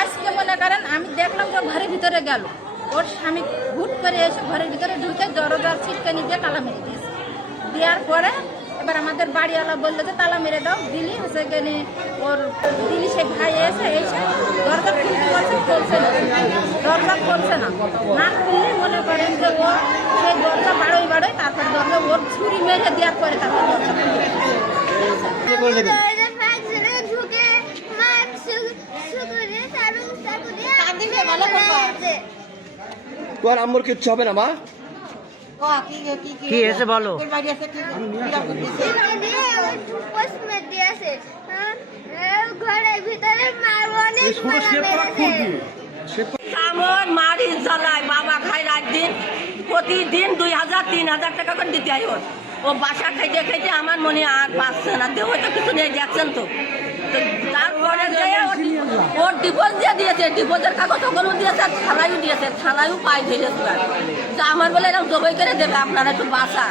আজকে মনে করেন আমি দেখলাম যে ঘরের ভিতরে গেল, ওর স্বামী হুট করে এসে ঘরের ভিতরে ঢুকে দরজার ছিটকানি দিয়ে তালা মেরে দিয়েছে। দেওয়ার পরে এবার আমাদের বাড়িওয়ালা বললো যে তালা মেরে দাও, দিলি সেখানে ওর দিলি সে ভাই এসে দরজা খুলতে বলছে, খুলছে না, দরজা খুলছে না, না খুললে মনে করেন যে ও সেই দরজা বাড়োই তারপর দরজা ওর ছুরি মেরে দেওয়ার পরে তারপর দরজা তোমার আম্মুর কিচ্ছু হবে না মা? কি এসে বলো? ঘরের ভিতরে মারি জ্বালায় বাবা খায় রাত দিন, প্রতিদিন 2000-3000 টাকা করে দিতে হয় ওর। ও বাসা খাইতে খাইতে আমার মনে আর পাচ্ছে না, দেহ তো কিছু নেই, দেখছেন তো। তারপরে ওর ডিভোর্স দিয়ে দিয়েছে, ডিভোর্সের কাগজ ওগুলো দিয়েছে, থানায়ও দিয়েছে, থানায়ও পাই ধরেছে। আমার বলে এরকম জবাই করে দেবে, আপনারা একটু বাসা।